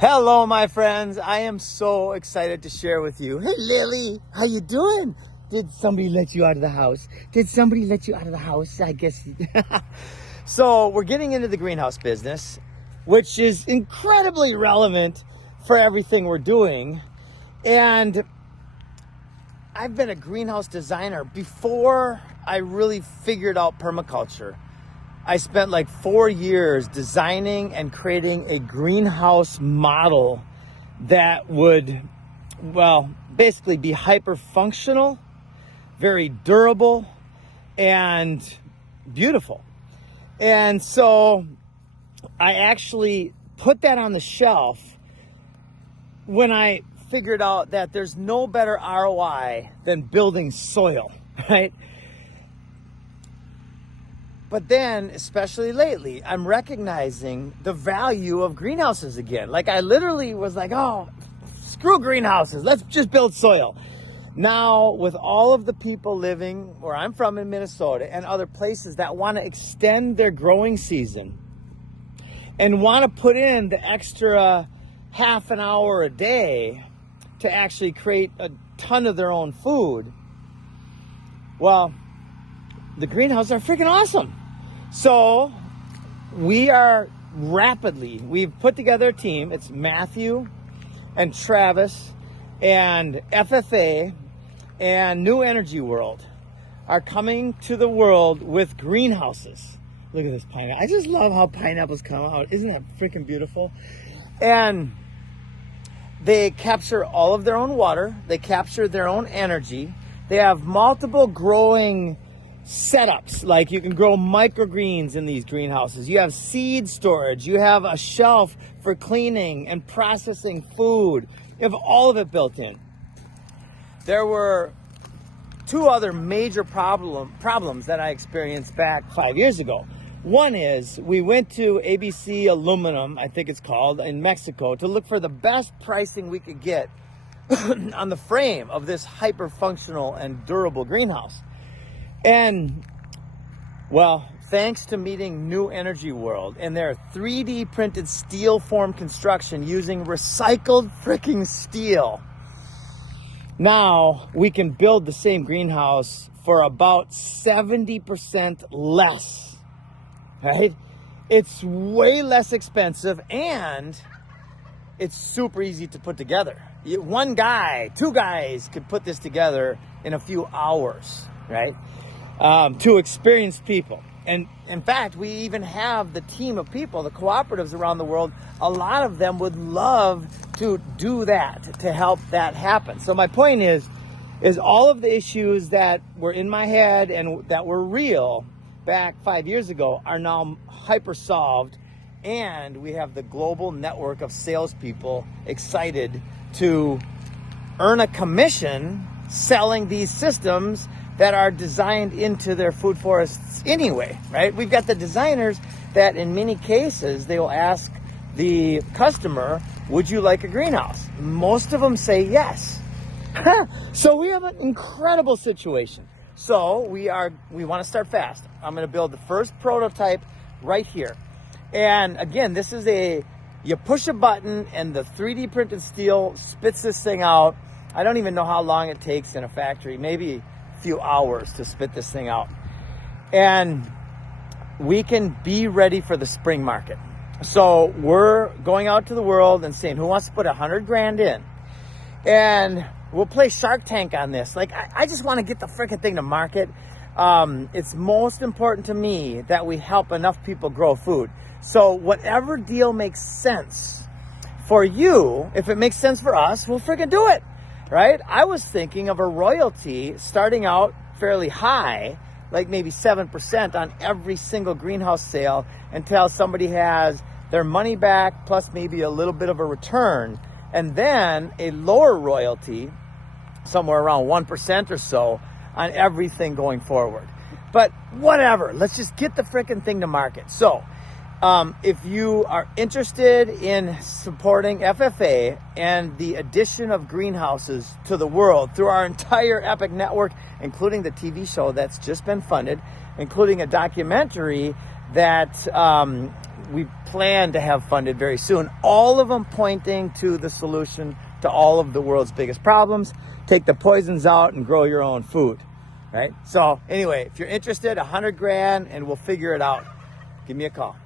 Hello, my friends. I am so excited to share with you. Hey, Lily, how you doing? Did somebody let you out of the house? Did somebody let you out of the house? I guess. So we're getting into the greenhouse business, which is incredibly relevant for everything we're doing. And I've been a greenhouse designer before I really figured out permaculture. I spent like 4 years designing and creating a greenhouse model that would, well, basically be hyper functional, very durable, and beautiful. And so I actually put that on the shelf when I figured out that there's no better ROI than building soil, right? But then, especially lately, I'm recognizing the value of greenhouses again. Like I literally was like, oh, screw greenhouses. Let's just build soil. Now, with all of the people living where I'm from in Minnesota and other places that want to extend their growing season and want to put in the extra half an hour a day to actually create a ton of their own food, well, the greenhouses are freaking awesome. So we've put together a team. It's Matthew and Travis and FFA and New Energy World are coming to the world with greenhouses. Look at this pineapple. I just love how pineapples come out. Isn't that freaking beautiful? And they capture all of their own water. They capture their own energy. They have multiple growing setups, like you can grow microgreens in these greenhouses. You have seed storage. You have a shelf for cleaning and processing food. You have all of it built in. There were 2 other major problems that I experienced back 5 years ago. One is we went to ABC Aluminum, I think it's called, in Mexico to look for the best pricing we could get on the frame of this hyper-functional and durable greenhouse. And, well, thanks to meeting New Energy World and their 3D printed steel form construction using recycled freaking steel, now we can build the same greenhouse for about 70% less, right? It's way less expensive and it's super easy to put together. One guy, 2 guys could put this together in a few hours, right? To experienced people. And in fact, we even have the team of people, the cooperatives around the world. A lot of them would love to do that, to help that happen. So my point is all of the issues that were in my head and that were real back 5 years ago are now hyper solved. And we have the global network of salespeople excited to earn a commission selling these systems that are designed into their food forests anyway, right? We've got the designers that in many cases, they will ask the customer, would you like a greenhouse? Most of them say yes. So we have an incredible situation. So we want to start fast. I'm going to build the first prototype right here. And again, this is you push a button and the 3D printed steel spits this thing out. I don't even know how long it takes in a factory, maybe few hours to spit this thing out. And we can be ready for the spring market. So we're going out to the world and saying, who wants to put 100 grand in? And we'll play Shark Tank on this. Like, I just want to get the freaking thing to market. It's most important to me that we help enough people grow food. So whatever deal makes sense for you, if it makes sense for us, we'll freaking do it. Right? I was thinking of a royalty starting out fairly high, like maybe 7% on every single greenhouse sale until somebody has their money back plus maybe a little bit of a return. And then a lower royalty, somewhere around 1% or so, on everything going forward. But whatever, let's just get the freaking thing to market. So if you are interested in supporting FFA and the addition of greenhouses to the world through our entire Epic network, including the TV show that's just been funded, including a documentary that we plan to have funded very soon. All of them pointing to the solution to all of the world's biggest problems. Take the poisons out and grow your own food, right? So anyway, if you're interested, 100 grand and we'll figure it out. Give me a call.